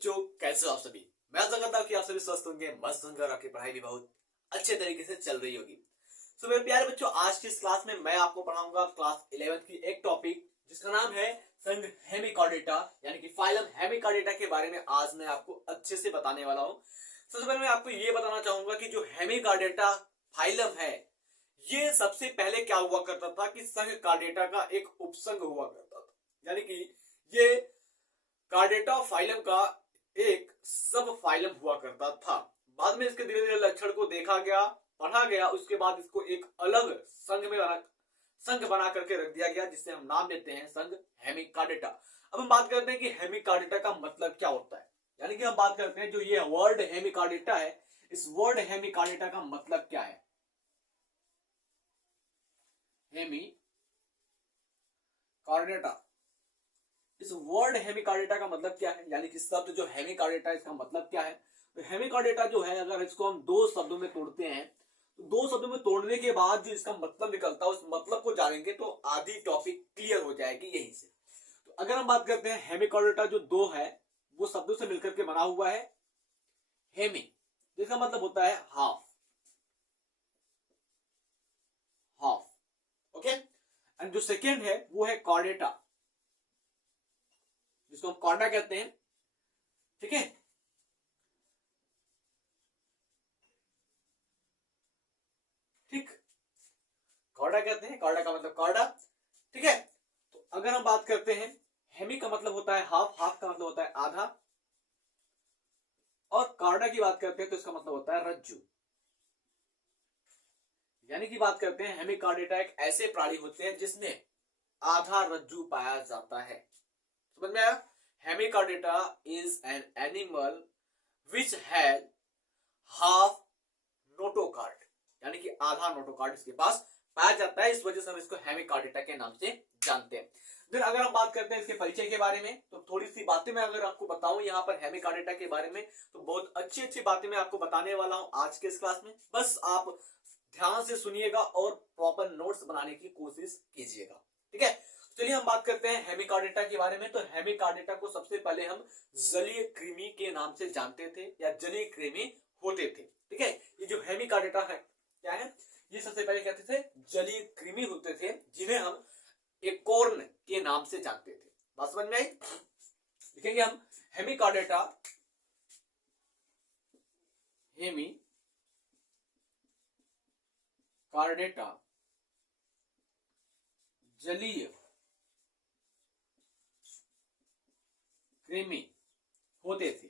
बच्चों, कैसे हो आप सभी। मैं आशा करता हूँ कि आप सभी स्वस्थ होंगे, मस्त होंगे और आपकी पढ़ाई भी बहुत अच्छे तरीके से चल रही होगी। तो मेरे प्यारे बच्चों, आज की इस क्लास में मैं आपको पढ़ाऊंगा क्लास 11th की एक टॉपिक जिसका नाम है संघ हेमिकॉर्डेटा, यानी कि फाइलम हेमिकॉर्डेटा के बारे में आज मैं आपको अच्छे से बताने वाला हूँ। सबसे पहले मैं आपको ये बताना चाहूंगा कि जो हेमिकॉर्डेटा फाइलम है, ये सबसे पहले क्या हुआ करता था कि संघ कार्डेटा का एक उपसंघ हुआ करता था, यानी कि ये कार्डेटा फाइलम का एक सब फाइलम हुआ करता था। बाद में इसके धीरे धीरे लक्षण को देखा गया, पढ़ा गया, उसके बाद इसको एक अलग संघ बना करके रख दिया गया, जिससे हम नाम देते हैं संघ हेमिकॉर्डेटा। अब हम बात करते हैं कि हेमिकॉर्डेटा का मतलब क्या होता है, यानी कि हम बात करते हैं जो ये वर्ड हेमिकॉर्डेटा है, इस वर्ड हेमिकॉर्डेटा का मतलब क्या है। हेमिकॉर्डेटा, इस वर्ड हेमिकॉर्डेटा का मतलब क्या है, यानी कि शब्द जो हेमिकॉर्डेटा, इसका मतलब क्या है। तो हेमिकॉर्डेटा जो है, अगर इसको हम दो शब्दों में तोड़ते हैं तो दो शब्दों में तोड़ने के बाद जो इसका मतलब निकलता है, उस मतलब को जानेंगे तो आधी टॉपिक क्लियर हो जाएगी यहीं से। तो अगर हम बात करते हैं हेमिकॉर्डेटा जो दो है, वो शब्दों से मिलकर के बना हुआ है। हेमी जिसका मतलब होता है हाफ, हाफ, ओके। एंड जो सेकेंड है वो है कॉर्डेटा, जिसको हम कॉर्डा कहते हैं, ठीक है। ठीक, कॉर्डा कहते हैं, कॉर्डा का मतलब कॉर्डा, ठीक है। तो अगर हम बात करते हैं, हेमी का मतलब होता है हाफ, हाफ का मतलब होता है आधा, और कॉर्डा की बात करते हैं तो इसका मतलब होता है रज्जु। यानी कि बात करते हैं हेमिकॉर्डेटा एक ऐसे प्राणी होते हैं जिसमें आधा रज्जु पाया जाता है। समझ में आया। Hemichordata is an animal which has half notochord, यानी कि आधा नोटोकार्ड इसके पास पाया जाता है, इस वजह से हम इसको हेमिकॉर्डेटा के नाम से जानते हैं। फिर अगर हम बात करते हैं इसके परिचय के बारे में, तो थोड़ी सी बातें मैं अगर आपको बताऊं यहाँ पर हेमिकॉर्डेटा के बारे में, तो बहुत अच्छी अच्छी बातें मैं आपको बताने वाला हूं आज के इस क्लास में। बस आप ध्यान से सुनिएगा और प्रॉपर नोट्स बनाने की कोशिश कीजिएगा, ठीक है। चलिए हम बात करते हैं हेमिकॉर्डेटा के बारे में। तो हेमिकॉर्डेटा को सबसे पहले हम जलीय कृमि के नाम से जानते थे, या जलीय कृमि होते थे, ठीक है। ये जो हेमिकॉर्डेटा है क्या है, ये सबसे पहले कहते थे जलीय कृमि होते थे, जिन्हें हम एकोर्न के नाम से जानते थे। बात समझ में आई। लिखेंगे हम हेमिकॉर्डेटा, हेमिकॉर्डेटा जलीय कृमि होते थे,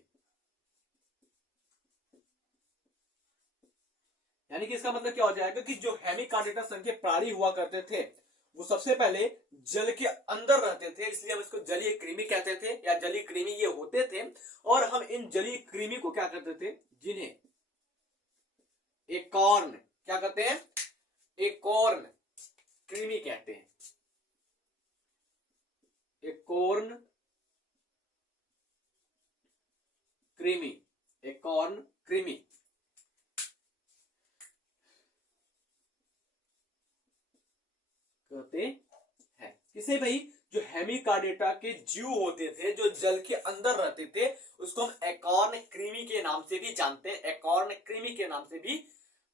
यानी कि इसका मतलब क्या हो जाएगा कि जो हेमिकॉर्डेटा संघ के प्राणी हुआ करते थे, वो सबसे पहले जल के अंदर रहते थे, इसलिए हम इसको जलीय कृमि कहते थे, या जलीय कृमि ये होते थे। और हम इन जलीय कृमि को क्या करते थे, जिन्हें एकॉर्न क्या कहते हैं, एकॉर्न कृमि कहते हैं, एकॉर्न कृमि, एकॉर्न कृमि कहते हैं। किसे भाई, जो हेमिकॉर्डेटा के जीव होते थे, जो जल के अंदर रहते थे, उसको हम एकॉर्न कृमि के नाम से भी जानते हैं, एकॉर्न कृमि के नाम से भी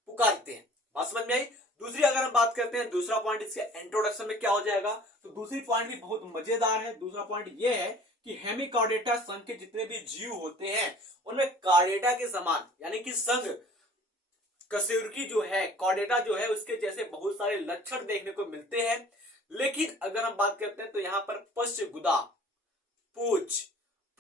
पुकारते हैं। बात समझ में आई। दूसरी अगर हम बात करते हैं, दूसरा पॉइंट इसके इंट्रोडक्शन में क्या हो जाएगा, तो दूसरी पॉइंट भी बहुत मजेदार है। दूसरा पॉइंट ये है कि हेमिकॉर्डेटा संघ के जितने भी जीव होते हैं, उनमें कार्डेटा के समान, यानी कि संघ कशेरुकी जो है, कॉर्डेटा जो है, उसके जैसे बहुत सारे लक्षण देखने को मिलते हैं। लेकिन अगर हम बात करते हैं तो यहाँ पर पश्च गुदा, पूछ,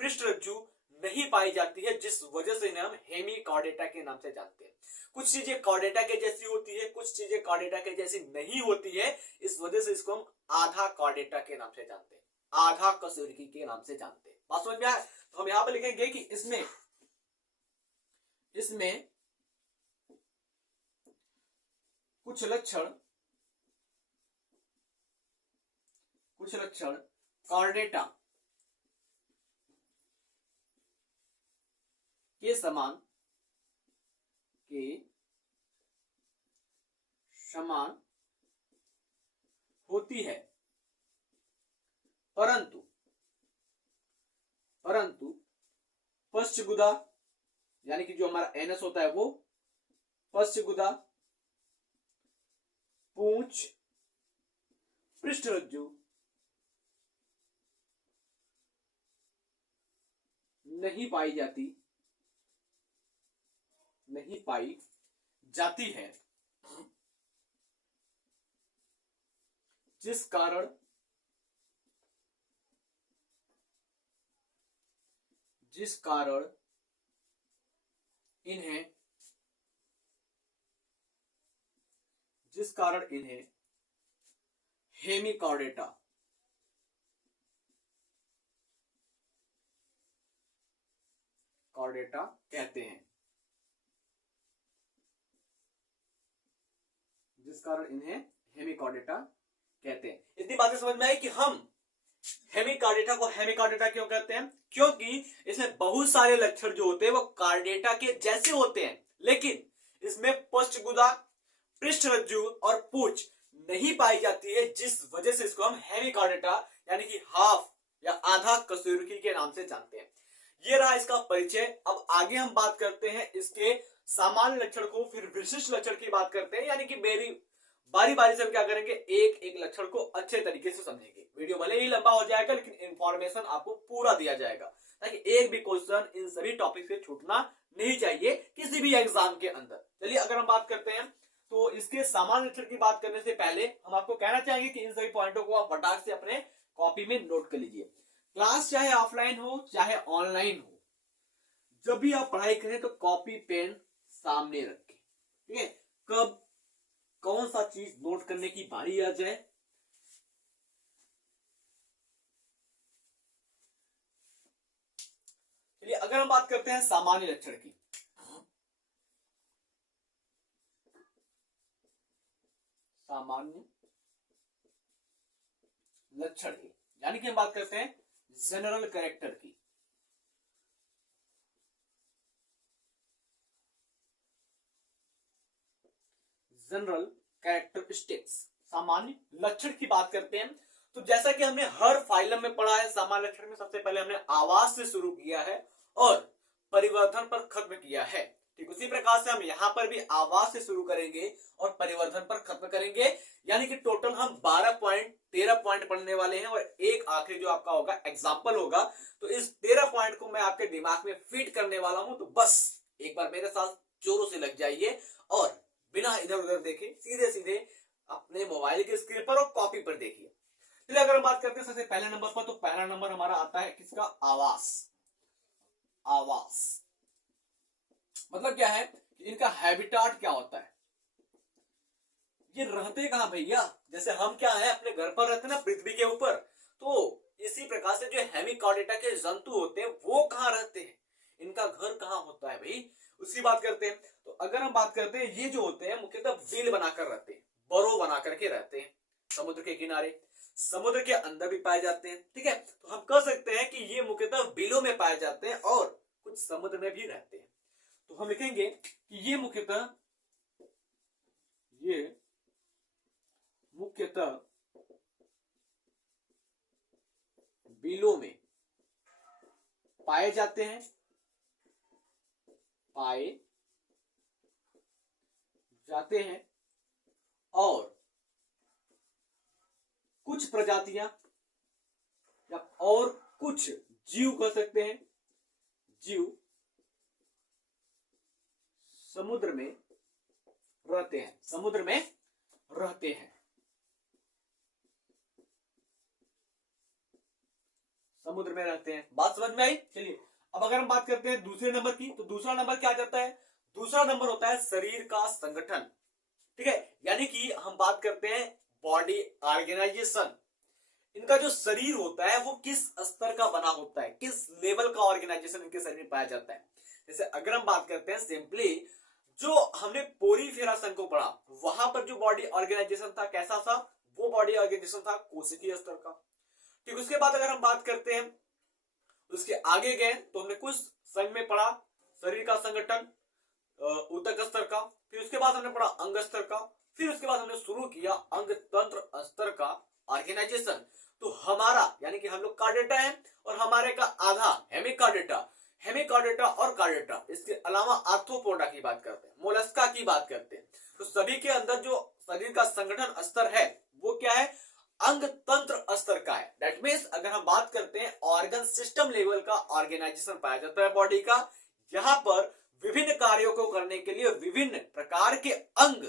पृष्ठ रज्जु नहीं पाई जाती है, जिस वजह से इन्हें हम हेमिकॉर्डेटा के नाम से जानते हैं। कुछ चीजें कॉर्डेटा के जैसी होती है, कुछ चीजें कॉर्डेटा के जैसी नहीं होती है, इस वजह से इसको हम आधा कॉर्डेटा के नाम से जानते हैं, आधा कशेरुकी के नाम से जानते हैं। बात समझ में आया। तो हम यहां पर लिखेंगे कि इसमें कुछ लक्षण कॉर्डेटा के समान होती है, परंतु पश्च गुदा, यानी कि जो हमारा एनस होता है वो पश्च गुदा, पूंछ, पृष्ठरज्जु नहीं पाई जाती है, जिस कारण इन्हें हेमिकॉर्डेटा कहते हैं, जिस कारण इन्हें हेमिकॉर्डेटा कहते हैं। इतनी बातें समझ में आई कि हम हेमिकॉर्डेटा को हेमिकॉर्डेटा क्यों कहते हैं, क्योंकि इसमें बहुत सारे लक्षण जो होते हैं वो कार्डेटा के जैसे होते हैं, लेकिन इसमें पश्चगुदा, पृष्ठरज्जु और पूंछ नहीं पाई जाती है, जिस वजह से इसको हम हेमिकॉर्डेटा यानी कि हाफ या आधा कशेरुकी के नाम से जानते हैं। ये रहा इसका परिचय। अब आगे हम बात करते हैं इसके सामान्य लक्षण को, फिर विशिष्ट लक्षण की बात करते हैं, यानी कि बारी बारी से हम क्या करेंगे, एक एक लक्षण को अच्छे तरीके से समझेंगे। वीडियो भले ही लंबा हो जाएगा लेकिन इंफॉर्मेशन आपको पूरा दिया जाएगा, ताकि एक भी क्वेश्चन इन सभी टॉपिक से छूटना नहीं चाहिए किसी भी एग्जाम के अंदर। चलिए अगर हम बात करते हैं तो इसके सामान्य लक्षण की बात करने से पहले हम आपको कहना चाहेंगे कि इन सभी पॉइंटों को आप फटाक से अपने कॉपी में नोट कर लीजिए। क्लास चाहे ऑफलाइन हो चाहे ऑनलाइन हो, जब भी आप पढ़ाई करें तो कॉपी पेन सामने रखें, ठीक है। कब कौन सा चीज नोट करने की बारी आ जाए, चलिए अगर हम बात करते हैं सामान्य लक्षण की, सामान्य लक्षण की, यानी कि हम बात करते हैं जनरल कैरेक्टर की। जनरल कैरेक्टरिस्टिक्स, सामान्य लक्षण की बात करते हैं तो जैसा कि हमने हर फाइलम में पढ़ा है, सामान्य लक्षण में सबसे पहले हमने आवाज से शुरू किया है और परिवर्धन पर खत्म किया है। ठीक उसी प्रकार से हम यहां पर भी आवाज से शुरू करेंगे और परिवर्धन पर खत्म करेंगे, यानी कि टोटल हम 13 पॉइंट पढ़ने वाले हैं और एक आखिरी जो आपका होगा एग्जाम्पल होगा। तो इस 13 पॉइंट को मैं आपके दिमाग में फिट करने वाला हूं, तो बस एक बार मेरे साथ जोरों से लग जाइए और बिना इधर उधर देखे सीधे सीधे अपने मोबाइल के स्क्रीन पर और कॉपी पर देखिए। चलिए अगर हम बात करते हैं सबसे पहले नंबर पर, तो पहला नंबर हमारा आता है किसका, आवाज। आवाज मतलब क्या है, इनका हैबिटाट क्या होता है, ये रहते कहां भैया, जैसे हम क्या है अपने घर पर रहते हैं ना पृथ्वी के ऊपर, तो इसी प्रकार से जो हेमिकॉर्डेटा के जंतु होते हैं वो कहां रहते हैं, इनका घर कहां होता है भाई, उसकी बात करते हैं। तो अगर हम बात करते हैं ये जो होते हैं मुख्यतः बिल बनाकर रहते हैं, बरो बना करके रहते हैं, समुद्र के किनारे, समुद्र के अंदर भी पाए जाते हैं, ठीक है। तो हम कह सकते हैं कि ये मुख्यतः बिलों में पाए जाते हैं और कुछ समुद्र में भी रहते हैं। तो हम लिखेंगे कि ये मुख्यतः बिलों में पाए जाते हैं, और कुछ प्रजातियां या और कुछ जीव कह सकते हैं, जीव समुद्र में रहते हैं, बात समझ में आई। चलिए अब अगर हम बात करते हैं दूसरे नंबर की, तो दूसरा नंबर क्या आ जाता है, दूसरा नंबर होता है शरीर का संगठन, ठीक है। यानी कि हम बात करते हैं बॉडी ऑर्गेनाइजेशन, इनका जो शरीर होता है वो किस स्तर का बना होता है, किस लेवल का ऑर्गेनाइजेशन इनके शरीर में पाया जाता है। जैसे अगर हम बात करते हैं सिंपली जो हमने पोरीफेरा संघ को पढ़ा, वहां पर जो बॉडी ऑर्गेनाइजेशन था कैसा था, वो बॉडी ऑर्गेनाइजेशन था कोशिकीय स्तर का। ठीक, उसके बाद अगर हम बात करते हैं उसके आगे गए तो हमने कुछ संघ में पढ़ा शरीर का संगठन ऊतक स्तर का, फिर उसके बाद हमने पढ़ा अंग स्तर का, फिर उसके बाद हमने शुरू किया अंग तंत्र स्तर का ऑर्गेनाइजेशन। तो हमारा यानी कि हम लोग कार्डेटा है और हमारे का आधा हेमिकॉर्डेटा हेमिकॉर्डेटा और कार्डेटा, इसके अलावा आर्थ्रोपोडा की बात करते हैं, मोलस्का की बात करते हैं, तो सभी के अंदर जो शरीर का संगठन स्तर है वो क्या है, अंग तंत्र स्तर का है। दैट मीन्स अगर हम बात करते हैं ऑर्गन सिस्टम लेवल का ऑर्गेनाइजेशन पाया जाता है बॉडी का, यहाँ पर विभिन्न कार्यों को करने के लिए विभिन्न प्रकार के अंग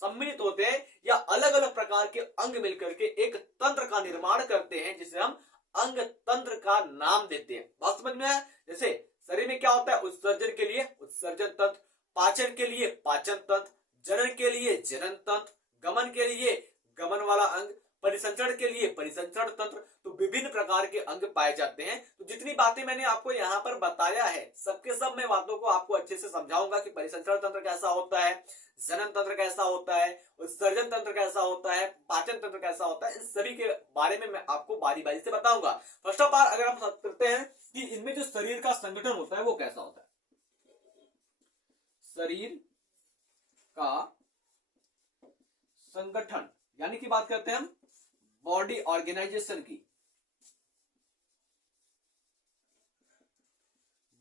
सम्मिलित होते हैं या अलग अलग प्रकार के अंग मिलकर के एक तंत्र का निर्माण करते हैं जिसे हम अंग तंत्र का नाम देते हैं। बात समझ में आया? जैसे शरीर में क्या होता है, उत्सर्जन के लिए उत्सर्जन तंत्र, पाचन के लिए पाचन तंत्र, जनन के लिए जनन तंत्र, गमन के लिए गमन वाला अंग, परिसंचरण के लिए परिसंचरण तंत्र, तो विभिन्न प्रकार के अंग पाए जाते हैं। तो जितनी बातें मैंने आपको यहाँ पर बताया है सबके सब मैं बातों को आपको अच्छे से समझाऊंगा कि परिसंचरण तंत्र कैसा होता है, जनन तंत्र कैसा होता है, उत्सर्जन तंत्र कैसा होता है, पाचन तंत्र कैसा होता है, इन सभी के बारे में मैं आपको बारी बारी से बताऊंगा। फर्स्ट ऑफ ऑल अगर हम करते हैं कि इनमें जो शरीर का संगठन होता है वो कैसा होता है, शरीर का संगठन यानी कि बात करते हैं हम बॉडी ऑर्गेनाइजेशन की।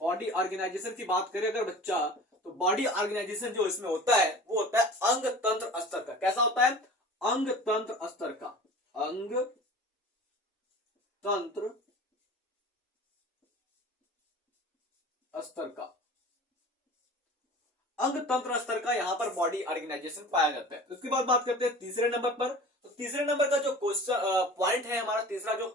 बॉडी ऑर्गेनाइजेशन की बात करें अगर बच्चा, तो बॉडी ऑर्गेनाइजेशन जो इसमें होता है वो होता है अंग तंत्र स्तर का। कैसा होता है, अंग तंत्र स्तर का, अंग तंत्र स्तर का, अंग तंत्र स्तर का यहाँ पर बॉडी ऑर्गेनाइजेशन पाया जाता है। उसके बाद बात करते हैं तीसरे नंबर पर। तो तीसरे नंबर का जो क्वेश्चन पॉइंट है, हमारा तीसरा जो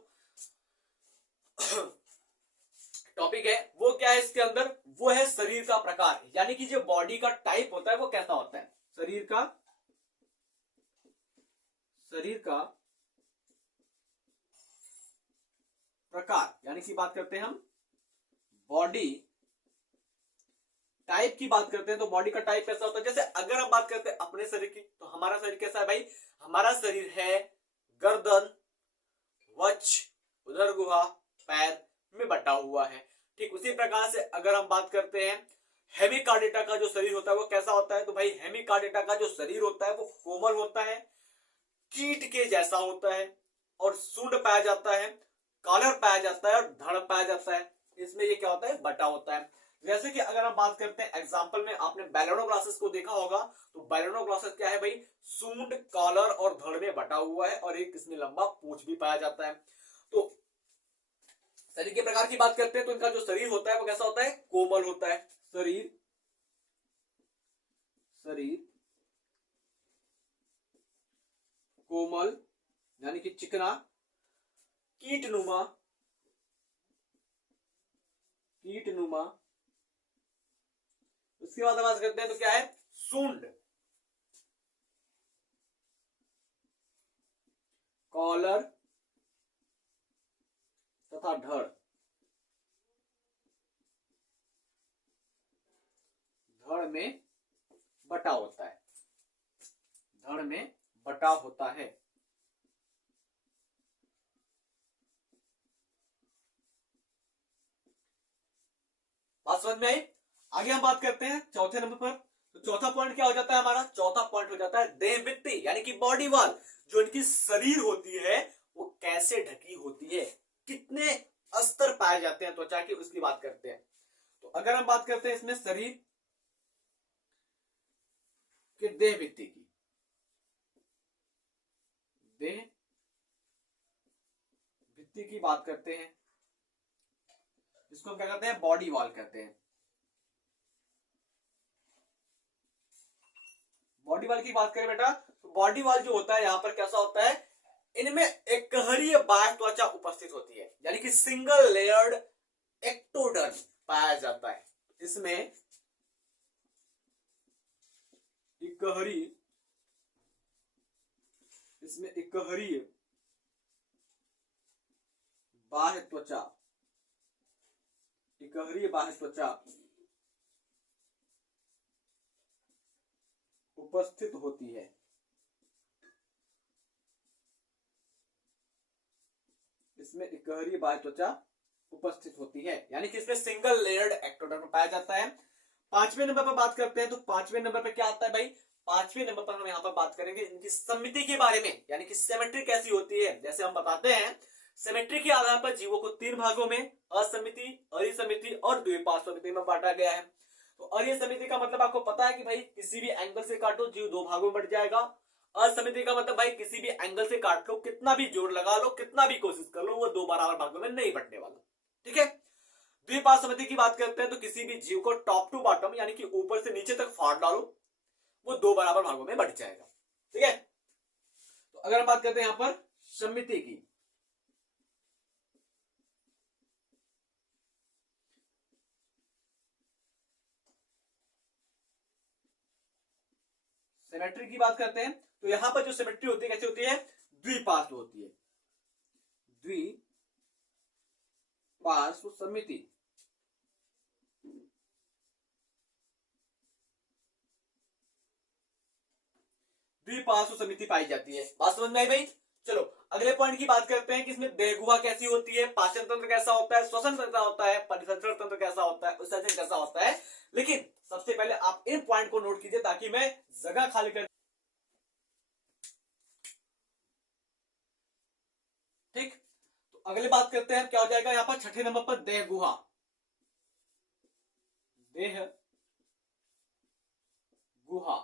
टॉपिक है वो क्या है इसके अंदर, वो है शरीर का प्रकार, यानी कि जो बॉडी का टाइप होता है वो कैसा होता है, शरीर का प्रकार, यानी कि बात करते हैं हम बॉडी टाइप की बात करते हैं। तो बॉडी का टाइप कैसा होता है, जैसे अगर हम बात करते हैं अपने शरीर की, तो हमारा शरीर कैसा है भाई, हमारा शरीर है गर्दन, वक्ष, उदर गुहा, पैर में बटा हुआ है। ठीक उसी प्रकार से अगर हम बात करते हैं हेमिकॉर्डेटा का जो शरीर होता है वो कैसा होता है, तो भाई हेमिकॉर्डेटा का जो शरीर होता है वो कोमल होता है, कीट के जैसा होता है, और सूंड पाया जाता है, कॉलर पाया जाता है और धड़ पाया जाता है। इसमें ये क्या होता है, बटा होता है। जैसे कि अगर हम बात करते हैं एग्जाम्पल में, आपने बैलोनोग्लासेस को देखा होगा, तो बैलोनोग्लासेस क्या है भाई, सूंड, कॉलर और धड़ में बटा हुआ है और एक इसमें लंबा पूंछ भी पाया जाता है। तो शरीर के प्रकार की बात करते हैं तो इनका जो शरीर होता है वो कैसा होता है, कोमल होता है। शरीर कोमल यानी कि चिकना, कीटनुमा, उसके बाद बात करते हैं तो क्या है, सूंड, कॉलर तथा धड़। धड़ में बटा होता है, धड़ में बटा होता है। बात समझ में आई? आगे हम बात करते हैं चौथे नंबर पर। तो चौथा पॉइंट क्या हो जाता है हमारा, चौथा पॉइंट हो जाता है देहभित्ति यानी कि बॉडी वॉल। जो इनकी शरीर होती है वो कैसे ढकी होती है, कितने अस्तर पाए जाते हैं त्वचा की, उसकी बात करते हैं। तो अगर हम बात करते हैं इसमें शरीर के देहभित्ति की, देहभित्ति की बात करते हैं, इसको हम क्या कहते हैं, बॉडी वॉल कहते हैं। बॉडी वॉल की बात करें बेटा, तो बॉडी वॉल जो होता है यहाँ पर कैसा होता है, इनमें एक कहरीय बाह्य त्वचा उपस्थित होती है, यानी कि सिंगल लेयर्ड एक्टोडर्म पाया जाता है। इसमें एकहरीय बाह्य त्वचा, एकहरीय बाह्य त्वचा उपस्थित होती है। इसमें एकहरीय बाह्य त्वचा उपस्थित होती है, यानी कि इसमें सिंगल लेयर्ड एक्टोडर्म पाया जाता है। पांचवें नंबर पर बात करते हैं, तो पांचवें नंबर पर क्या आता है भाई, पांचवें नंबर पर हम यहाँ पर बात करेंगे इनकी समिति के बारे में, यानी कि सिमेट्री कैसी होती है। जैसे हम बताते हैं सिमेट्री के आधार पर जीवों को 3 भागों में असमिति, अरिसमिति और द्विपार्श्वमिति में बांटा गया है। तो अरिसमिति का मतलब आपको पता है कि भाई किसी भी एंगल से काटो जीव 2 भागों में बट जाएगा। असमिति का मतलब भाई किसी भी एंगल से काट लो, कितना भी जोर लगा लो, कितना भी कोशिश कर लो, वो 2 बराबर भागों में नहीं बटने वाला। ठीक है। द्विपार्श्वमिति की बात करते हैं तो किसी भी जीव को टॉप टू बॉटम यानी कि ऊपर से नीचे तक फाड़ डालो, वो 2 बराबर भागों में बट जाएगा। ठीक है। तो अगर हम बात करते हैं यहां पर समिति की, सिमेट्री की बात करते हैं तो यहां पर जो सिमेट्री होती है कैसे होती है, द्विपार्श्व होती है। द्विपार्श्व समिति। द्विपार्श्व समिति पाई जाती है। बात समझ में आई भाई। चलो अगले पॉइंट की बात करते हैं कि इसमें देहगुहा कैसी होती है, पाचन तंत्र कैसा होता है, श्वसन तंत्र होता है, परिसंचरण तंत्र कैसा होता है, उत्सर्जन कैसा होता है। लेकिन सबसे पहले आप इन पॉइंट को नोट कीजिए ताकि मैं जगह खाली कर। ठीक। तो अगले बात करते हैं क्या हो जाएगा यहां पर छठे नंबर पर देहगुहा। देह गुहा,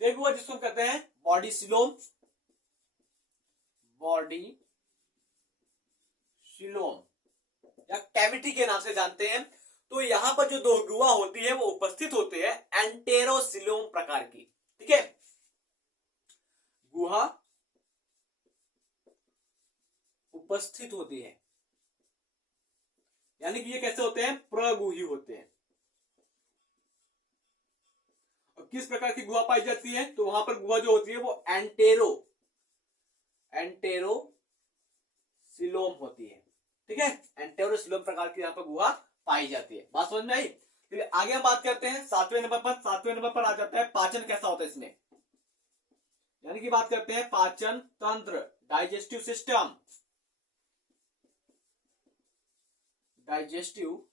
देहगुहा जिसको हम कहते हैं बॉडी सिलोम, बॉडी सिलोम या कैविटी के नाम से जानते हैं। तो यहां पर जो देहगुहा होती है वो उपस्थित होती है एंटेरोसिलोम प्रकार की। ठीक है। गुहा उपस्थित होती है यानी कि ये कैसे होते हैं, प्रगुही होते हैं। और किस प्रकार की गुहा पाई जाती है, तो वहां पर गुहा जो होती है वो एंटेरोसिलोम होती है। ठीक है। एंटेरोसिलोम प्रकार की यहां पर गुहा पाई जाती है। बात समझ में आई। फिर आगे हम बात करते हैं 7वें नंबर पर। 7वें नंबर पर आ जाता है पाचन कैसा होता है इसमें, यानी कि बात करते हैं पाचन तंत्र, डाइजेस्टिव सिस्टम। डाइजेस्टिव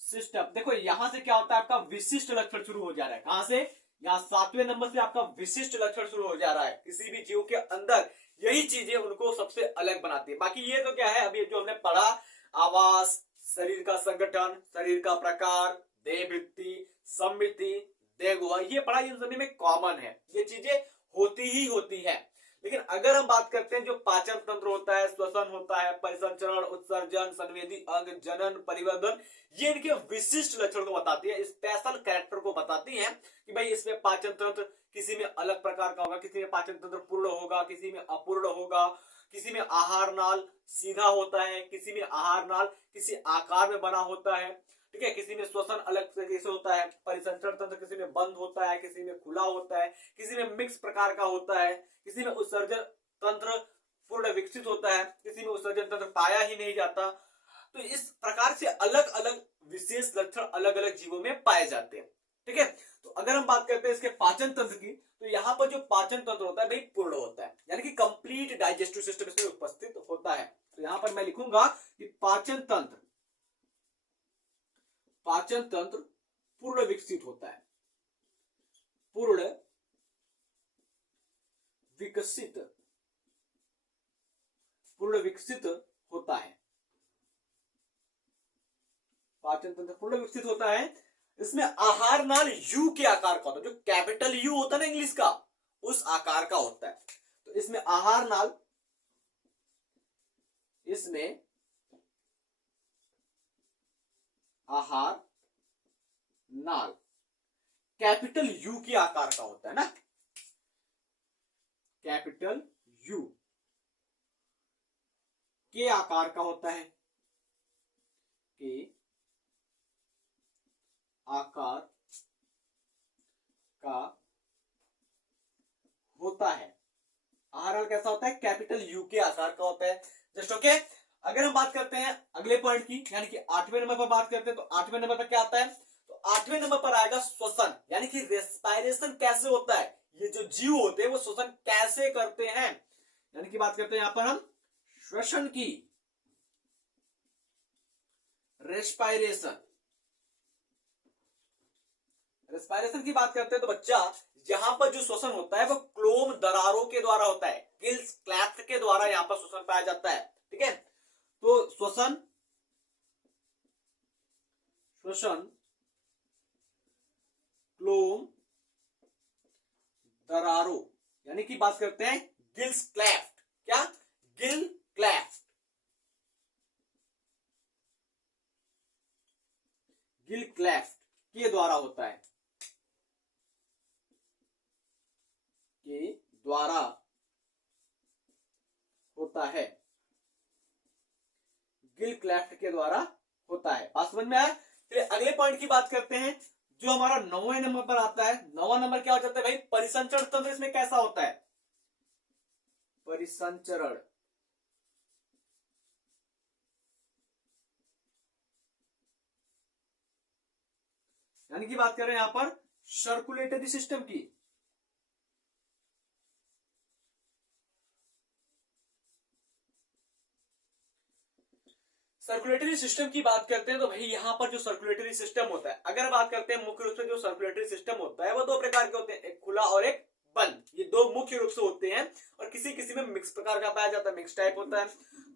सिस्टम, देखो यहां से क्या होता है आपका विशिष्ट लक्षण शुरू हो जा रहा है। कहां से, यहां 7वें नंबर से आपका विशिष्ट लक्षण शुरू हो जा रहा है। किसी भी जीव के अंदर यही चीजें उनको सबसे अलग बनाती है। बाकी ये तो क्या है अभी जो हमने पढ़ा, आवास, शरीर का संगठन, शरीर का प्रकार, देहवृत्ति, सम्मिति, देहगुहा, ये पढ़ा, इन सभी में कॉमन है, ये चीजें होती ही होती है। लेकिन अगर हम बात करते हैं जो पाचन तंत्र होता है, श्वसन होता है, परिसंचरण, उत्सर्जन, संवेदी अंग, जनन, परिवर्धन, ये इनके विशिष्ट लक्षण को बताती है, स्पेशल कैरेक्टर को बताती है कि भाई इसमें पाचन तंत्र किसी में अलग प्रकार का होगा, किसी में पाचन तंत्र पूर्ण होगा, किसी में अपूर्ण होगा, किसी में आहार नाल सीधा होता है, किसी में आहार नाल किसी आकार में बना होता है। ठीक है। किसी में श्वसन अलग तरीके से होता है, परिसंचरण तंत्र किसी में बंद होता है, किसी में खुला होता है, किसी में मिक्स प्रकार का होता है, किसी में उत्सर्जन तंत्र पूर्ण विकसित होता है, किसी में उत्सर्जन तंत्र पाया ही नहीं जाता। तो इस प्रकार से अलग अलग विशेष लक्षण अलग अलग जीवों में पाए जाते हैं। ठीक है। तो अगर हम बात करते हैं इसके पाचन तंत्र की, तो यहाँ पर जो पाचन तंत्र होता है भाई पूर्ण होता है, यानी कि कंप्लीट डाइजेस्टिव सिस्टम इसमें उपस्थित होता है। तो यहां पर मैं लिखूंगा कि पाचन तंत्र पूर्ण विकसित होता है, पूर्ण विकसित होता है। पाचन तंत्र पूर्ण विकसित होता है। इसमें आहार नाल यू के आकार का होता है, जो कैपिटल यू होता है ना इंग्लिश का, उस आकार का होता है। तो इसमें आहार नाल, इसमें आहार नाल कैपिटल यू के आकार का होता है ना, कैपिटल यू के आकार का होता है, के आकार का होता है। आहार कैसा होता है, कैपिटल यू के आकार का होता है। Just okay. अगर हम बात करते हैं अगले पॉइंट की, यानी कि 8वें नंबर पर बात करते हैं, तो 8वें नंबर पर क्या आता है, तो 8वें नंबर पर आएगा श्वसन, यानी कि रेस्पिरेशन कैसे होता है, ये जो जीव होते हैं वो श्वसन कैसे करते हैं, यानी कि बात करते हैं यहां पर हम श्वसन की, रेस्पिरेशन की बात करते हैं। तो बच्चा यहाँ पर जो श्वसन होता है वो क्लोम दरारों के द्वारा होता है, गिल्स क्लैफ्ट के द्वारा यहाँ पर श्वसन पाया जाता है। ठीक है, तो श्वसन क्लोम दरारों यानी कि बात करते हैं गिल्स क्लैफ्ट, क्या गिल क्लैफ्ट, गिल क्लैफ्ट के द्वारा होता है, के द्वारा होता है, गिल क्लैफ्ट के द्वारा होता है। बात समझ में आया? फिर अगले पॉइंट की बात करते हैं जो हमारा 9वें नंबर पर आता है। 9वां नंबर क्या हो जाता है भाई? परिसंचरण तंत्र इसमें कैसा होता है? परिसंचरण यानी कि बात कर रहे हैं यहां पर सर्कुलेटरी सिस्टम की। सर्कुलेटरी सिस्टम की बात करते हैं तो भाई यहां पर जो सर्कुलेटरी सिस्टम होता है, अगर बात करते हैं मुख्य रूप से जो सर्कुलेटरी सिस्टम होता है वो दो प्रकार के होते हैं, एक खुला और एक बंद। ये दो मुख्य रूप से होते हैं और किसी किसी में मिक्स प्रकार का पाया जाता है, मिक्स टाइप होता है।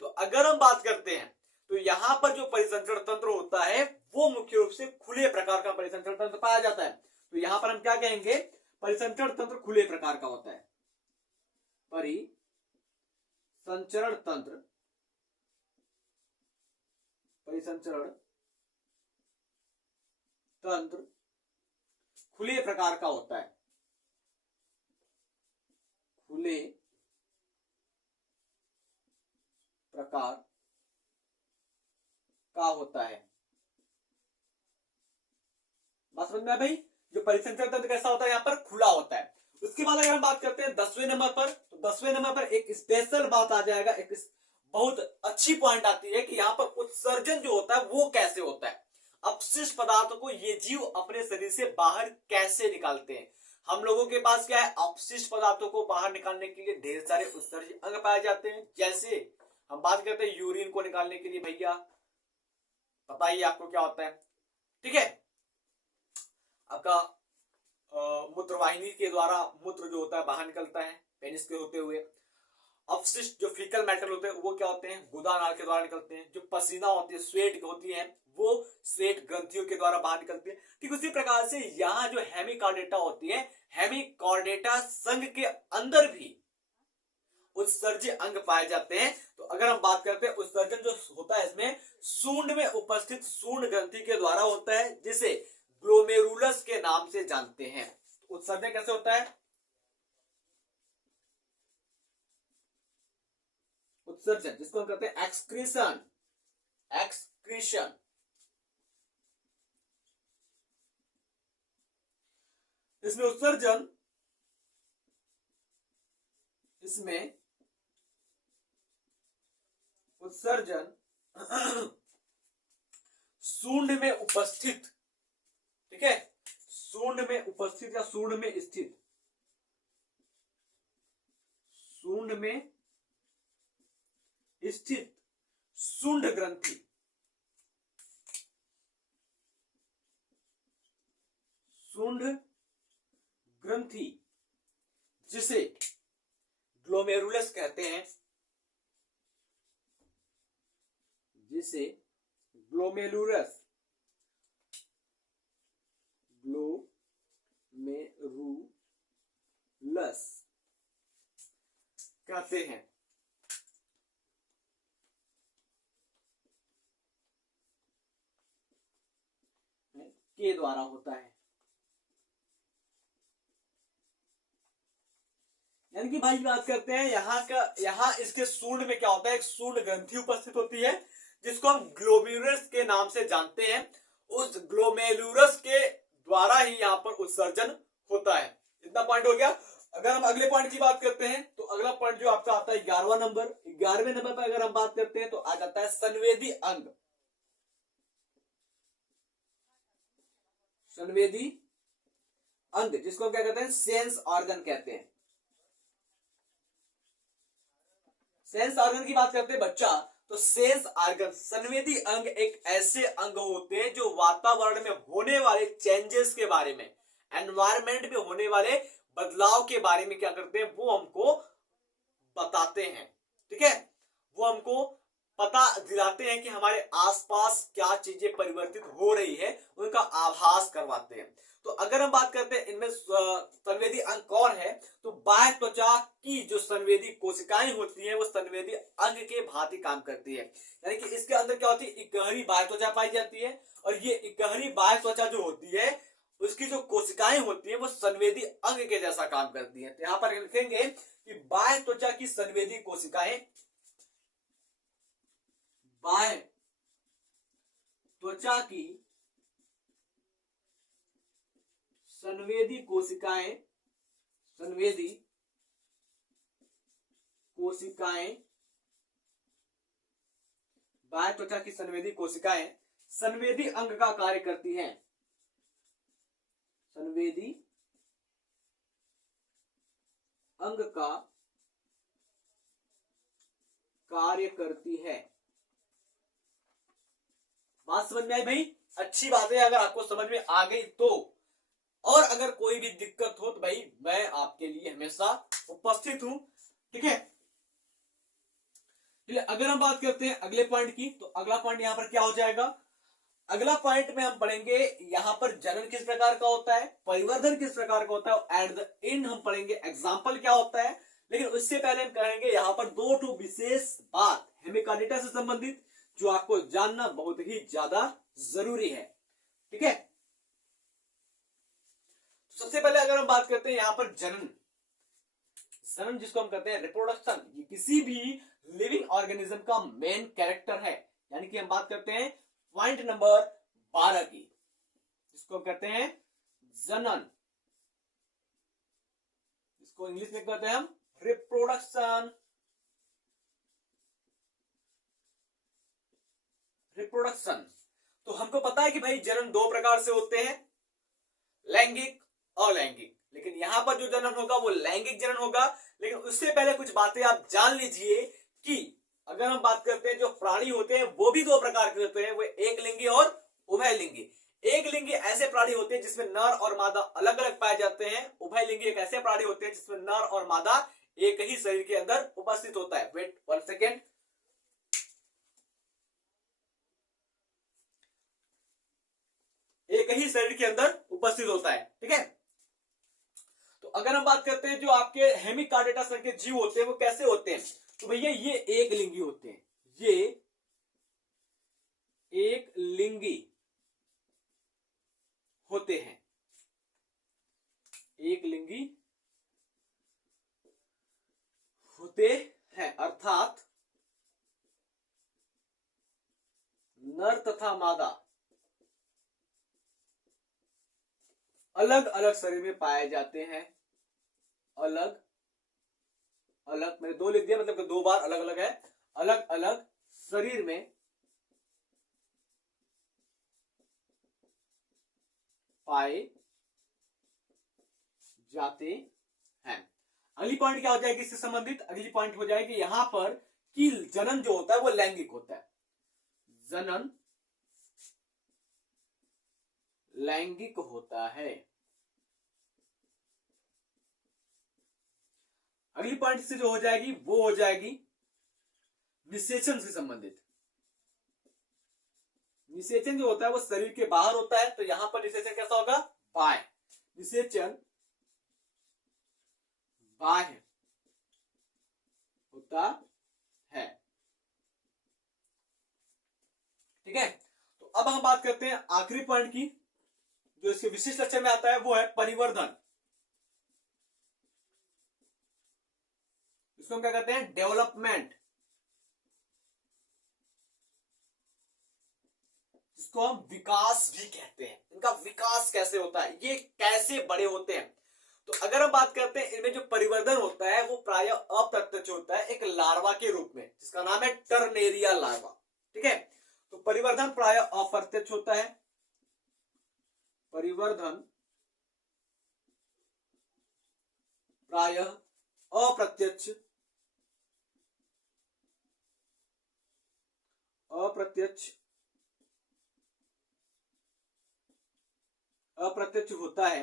तो अगर हम बात करते हैं तो यहां पर जो परिसंचरण तंत्र होता है वो मुख्य रूप से खुले प्रकार का परिसंचरण तंत्र पाया जाता है। तो यहां पर हम क्या कहेंगे? परिसंचरण तंत्र खुले प्रकार का होता है। परिसंचरण तंत्र, परिसंचरण तंत्र खुले प्रकार का होता है, खुले प्रकार का होता है। बात समझ में है भाई? जो परिसंचरण तंत्र कैसा होता है? यहाँ पर खुला होता है। उसके बाद अगर हम बात करते हैं 10वें नंबर पर, तो 10वें नंबर पर एक स्पेशल बात आ जाएगा, एक बहुत अच्छी पॉइंट आती है कि यहाँ पर उत्सर्जन जो होता है वो कैसे होता है। अपशिष्ट पदार्थों को ये जीव अपने शरीर से बाहर कैसे निकालते हैं। हम लोगों के पास क्या है? अपशिष्ट पदार्थों को बाहर निकालने के लिए ढेर सारे उत्सर्जन अंग पाए जाते हैं। जैसे हम बात करते हैं यूरिन को निकालने के लिए, भैया बताइए आपको क्या होता है? ठीक है, आपका मूत्रवाहिनी के द्वारा मूत्र जो होता है बाहर निकलता है पेनिस के होते हुए। अपशिष्ट जो फीकल मैटर होते हैं वो क्या होते हैं? गुदा नाल के द्वारा निकलते हैं। जो पसीना होती है, स्वेट होती है, वो स्वेट ग्रंथियों के द्वारा बाहर निकलती है। ठीक उसी प्रकार से यहाँ जो हेमिकॉर्डेटा होती है, हेमिकॉर्डेटा संघ के अंदर भी उत्सर्ज्य अंग पाए जाते हैं। तो अगर हम बात करते हैं उत्सर्जन जो होता है इसमें सूंड में उपस्थित सूंड ग्रंथि के द्वारा होता है, जिसे ग्लोमेरुलस के नाम से जानते हैं। उत्सर्जन कैसे होता है? उत्सर्जन जिसको हम कहते हैं एक्सक्रीशन, एक्सक्रीशन। इसमें उत्सर्जन, इसमें उत्सर्जन सूंड में उपस्थित, ठीक है, सूंड में उपस्थित या सूंड में स्थित, सूंड में स्थित सूंड ग्रंथि, सूंड ग्रंथि जिसे ग्लोमेरुलस कहते हैं, जिसे ग्लोमेरुलस, ग्लोमेरुलस कहते हैं। के द्वारा होता है। यानी कि भाई बात करते हैं यहाँ इसके सूंड में क्या होता है? एक सूंड ग्रंथि उपस्थित होती है जिसको हम ग्लोमेरुलस के नाम से जानते हैं। उस ग्लोमेरुलस के द्वारा ही यहाँ पर उत्सर्जन होता है। इतना पॉइंट हो गया। अगर हम अगले पॉइंट की बात करते हैं तो अगला पॉइंट जो आपका आता है 11वां नंबर। 11वें नंबर पर अगर हम बात करते हैं तो आ जाता है संवेदी अंग। संवेदी अंग जिसको हम क्या कहते हैं? सेंस ऑर्गन कहते हैं। सेंस ऑर्गन की बात करते हैं बच्चा, तो सेंस ऑर्गन, संवेदी अंग एक ऐसे अंग होते हैं जो वातावरण में होने वाले चेंजेस के बारे में, एनवायरमेंट में होने वाले बदलाव के बारे में क्या करते हैं, वो हमको बताते हैं। ठीक है, वो हमको पता दिलाते हैं कि हमारे आसपास क्या चीजें परिवर्तित हो रही है, उनका आभास करवाते हैं। तो अगर हम बात करते हैं इनमें संवेदी अंग कौन है, तो बाह्य त्वचा की जो संवेदी कोशिकाएं होती हैं वो संवेदी अंग के भांति काम करती है। यानी कि इसके अंदर क्या होती है, इकहरी बाह्य त्वचा पाई जाती है, और ये इकहरी बाह्य त्वचा जो होती है उसकी जो कोशिकाएं होती है वो संवेदी अंग के जैसा काम करती है। तो यहां पर लिखेंगे कि बाह्य त्वचा की संवेदी कोशिकाएं, बाह्य त्वचा की संवेदी कोशिकाएं, संवेदी कोशिकाएं, बाह्य त्वचा की संवेदी कोशिकाएं संवेदी अंग का कार्य करती हैं, संवेदी अंग का कार्य करती है। बात समझ में आई भाई? अच्छी बात है अगर आपको समझ में आ गई तो। और अगर कोई भी दिक्कत हो तो भाई मैं आपके लिए हमेशा उपस्थित हूं। ठीक है, अगर हम बात करते हैं अगले पॉइंट की, तो अगला पॉइंट यहां पर क्या हो जाएगा, अगला पॉइंट में हम पढ़ेंगे यहां पर जनन किस प्रकार का होता है, परिवर्धन किस प्रकार का होता है, एट द एंड हम पढ़ेंगे एग्जाम्पल क्या होता है। लेकिन उससे पहले हम कहेंगे यहां पर दो विशेष बात हेमिकार्डिटा से संबंधित जो आपको जानना बहुत ही ज्यादा जरूरी है। ठीक है, सबसे पहले अगर हम बात करते हैं यहां पर जनन, जनन जिसको हम कहते हैं रिप्रोडक्शन, ये किसी भी लिविंग ऑर्गेनिज्म का मेन कैरेक्टर है। यानी कि हम बात करते हैं पॉइंट नंबर 12 की, जिसको कहते हैं जनन, इसको इंग्लिश में कहते हैं हम रिप्रोडक्शन। रिप्रोडक्शन, तो हमको पता है कि भाई जनन दो प्रकार से होते हैं, लैंगिक, अलैंगिक। लेकिन यहां पर जो जनन होगा वो लैंगिक जनन होगा। लेकिन उससे पहले कुछ बातें आप जान लीजिए कि अगर हम बात करते हैं जो प्राणी होते हैं वो भी दो प्रकार के होते हैं, वो एक लिंगी और उभय लिंगी। एक लिंगी ऐसे प्राणी होते हैं जिसमें नर और मादा अलग अलग पाए जाते हैं। उभय लिंगी एक ऐसे प्राणी होते हैं जिसमें नर और मादा एक ही शरीर के अंदर उपस्थित होता है। वेट 1 सेकेंड, एक ही शरीर के अंदर उपस्थित होता है। ठीक है, तो अगर हम बात करते हैं जो आपके हेमिकार्डिटा संघ के जीव होते हैं वो कैसे होते हैं, तो भैया ये एक लिंगी होते हैं, ये एक लिंगी होते हैं, एक लिंगी होते हैं, अर्थात नर तथा मादा अलग अलग शरीर में पाए जाते हैं। अलग अलग, मैंने दो लिख दिया, मतलब कि दो बार अलग अलग है, अलग अलग शरीर में पाए जाते हैं। अगली पॉइंट क्या हो जाएगी इससे संबंधित, अगली पॉइंट हो जाएगी यहां पर कि जनन जो होता है वो लैंगिक होता है, जनन लैंगिक होता है। अगली पॉइंट से जो हो जाएगी वो हो जाएगी निषेचन से संबंधित। निषेचन जो होता है वो शरीर के बाहर होता है, तो यहां पर निषेचन कैसा होगा, बाह्य। निषेचन बाह्य होता है। ठीक है, तो अब हम बात करते हैं आखिरी पॉइंट की, जो इसके विशिष्ट लक्षण में आता है वो है परिवर्धन। इसको हम क्या कहते हैं, डेवलपमेंट, जिसको हम विकास भी कहते हैं। इनका विकास कैसे होता है, ये कैसे बड़े होते हैं, तो अगर हम बात करते हैं इनमें जो परिवर्धन होता है वो प्राय अप्रत्यक्ष होता है, एक लार्वा के रूप में, जिसका नाम है टर्नेरिया लार्वा। ठीक है, तो परिवर्धन प्राय अप्रत्यक्ष होता है, परिवर्धन प्राय अप्रत्यक्ष अप्रत्यक्ष होता है।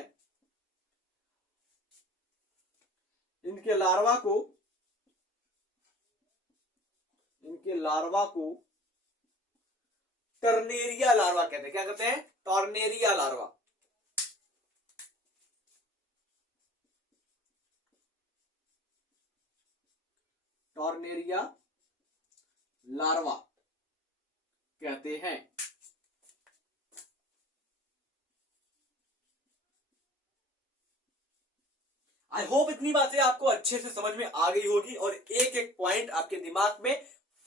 इनके लार्वा को टर्नेरिया लार्वा कहते हैं। क्या कहते हैं? टर्नेरिया लार्वा। टर्नेरिया लार्वा कहते हैं। आई होप इतनी बातें आपको अच्छे से समझ में आ गई होगी और एक एक पॉइंट आपके दिमाग में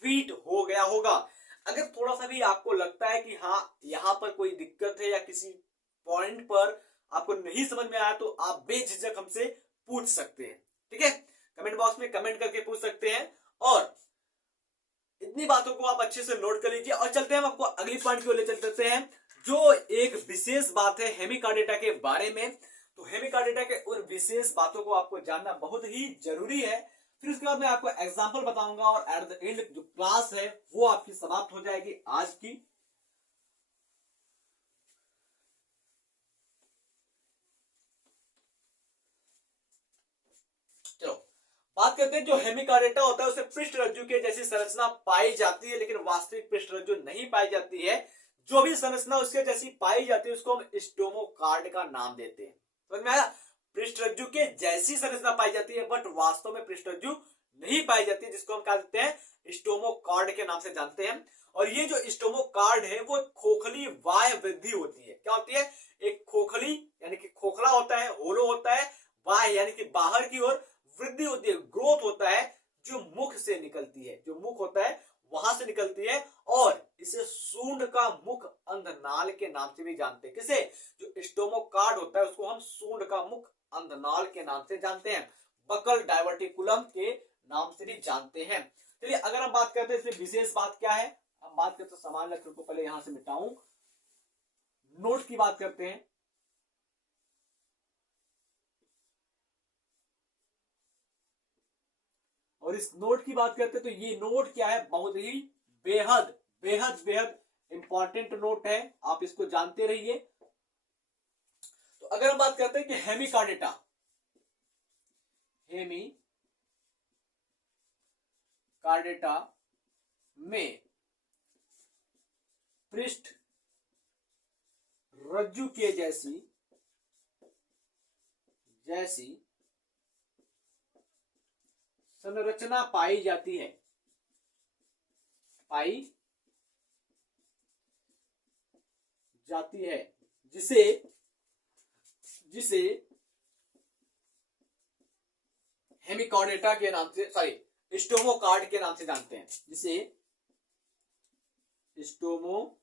फिट हो गया होगा। अगर थोड़ा सा भी आपको लगता है कि हाँ यहां पर कोई दिक्कत है या किसी पॉइंट पर आपको नहीं समझ में आया तो आप बेझिझक हमसे पूछ सकते हैं। ठीक है, कमेंट बॉक्स में कमेंट करके पूछ सकते हैं। और इतनी बातों को आप अच्छे से नोट कर लीजिए और चलते हैं हम आपको अगली पॉइंट की ओर ले चलते हैं, जो एक विशेष बात है हेमिकार्डेटा के बारे में। तो हेमिकार्डेटा के उन विशेष बातों को आपको जानना बहुत ही जरूरी है। फिर उसके बाद मैं आपको एग्जांपल बताऊंगा और एट द एंड जो क्लास है वो आपकी समाप्त हो जाएगी आज की। चलो बात करते हैं, जो हेमिकार्डेटा होता है उसे पृष्ठ रज्जु के जैसी संरचना पाई जाती है, लेकिन वास्तविक पृष्ठ रज्जु नहीं पाई जाती है। जो भी संरचना उसके जैसी पाई जाती है उसको हम स्टोमोकार्ड का नाम देते हैं। समझ में आया? पृष्ठ रज्जु के जैसी संरचना पाई जाती है बट वास्तव में पृष्ठ रज्जु नहीं पाई जाती है, जिसको हम क्या कहते हैं? स्टोमोकार्ड के नाम से जानते हैं। और ये जो स्टोमोकार्ड है वो खोखली बाह्य वृद्धि होती है। क्या होती है? एक खोखली यानी कि खोखला होता है, होलो होता है, बाह्य यानी कि बाहर की ओर वृद्धि होती है, ग्रोथ होता है, जो मुख से निकलती है, जो मुख होता है वहां से निकलती है। और इसे सूंड का मुख अंधनाल के नाम से भी जानते हैं। किसे? जो स्टोमोकार्ड होता है उसको हम सूंड का मुख अंधनाल के नाम से जानते हैं, बकल डाइवर्टिकुलम के नाम से भी जानते हैं। चलिए अगर हम बात करते हैं इसमें विशेष बात क्या है, हम बात करते हैं समान लक्षण को पहले यहां से मिटाऊं, नोट की बात करते हैं। और इस नोट की बात करते हैं तो ये नोट क्या है? बहुत ही बेहद बेहद बेहद इंपॉर्टेंट नोट है, आप इसको जानते रहिए। तो अगर हम बात करते हैं कि हेमिकार्डेटा, हेमिकार्डेटा में पृष्ठ रज्जु के जैसी संरचना पाई जाती है, जिसे हेमिकार्डेटा के नाम से स्टोमोकार्ड के नाम से जानते हैं, जिसे स्टोमोकार्ड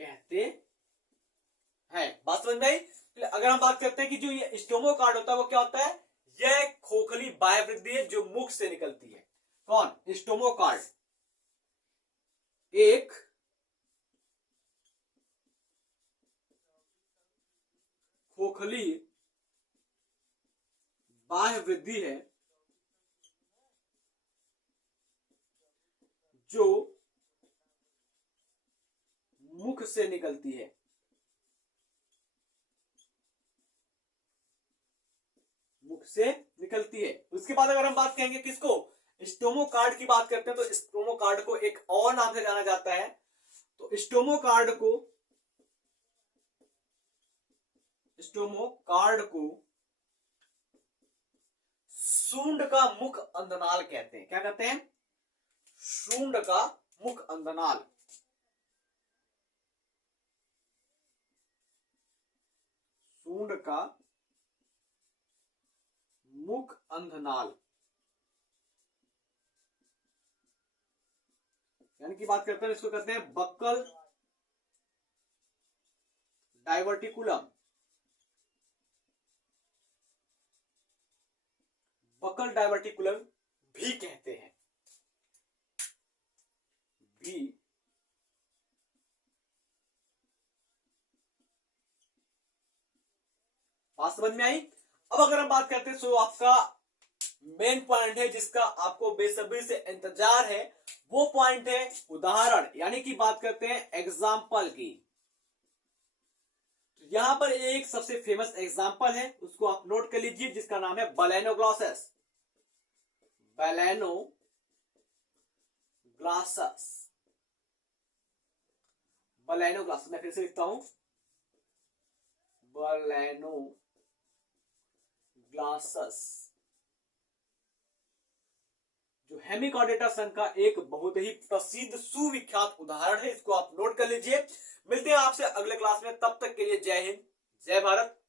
कहते हैं। बात समझ में आई? अगर हम बात करते हैं कि जो ये स्टोमोकार्ड होता है वो क्या होता है? यह खोखली बाह्य वृद्धि है जो मुख से निकलती है। कौन? स्टोमोकार्ड एक खोखली बाह्य वृद्धि है जो मुख से निकलती है। मुख से निकलती है। उसके बाद अगर हम बात करेंगे किसको? स्टोमोकार्ड की बात करते हैं तो स्टोमोकार्ड को एक और नाम से जाना जाता है। तो स्टोमोकार्ड को सूंड का मुख अंधनाल कहते हैं। क्या कहते हैं? सूंड का मुख अंधनाल। सूंड का मुख अंधनाल यानी कि बात करते हैं, इसको कहते हैं बक्कल डाइवर्टिकुलम। बक्कल डाइवर्टिकुलम भी कहते हैं। भी बात समझ में आई? अब अगर हम बात करते हैं तो आपका मेन पॉइंट है जिसका आपको बेसब्री से इंतजार है, वो पॉइंट है उदाहरण, यानी कि बात करते हैं एग्जाम्पल की। तो यहां पर एक सबसे फेमस एग्जांपल है, उसको आप नोट कर लीजिए, जिसका नाम है बैलेनोग्लॉसस। बैलेनोग्लॉसस, बैलेनोग्लॉसस, मैं फिर से लिखता हूं, बैलेनोग्लॉसस, जो हेमिकॉर्डेटा संघ का एक बहुत ही प्रसिद्ध सुविख्यात उदाहरण है। इसको आप नोट कर लीजिए। मिलते हैं आपसे अगले क्लास में, तब तक के लिए जय हिंद, जय भारत।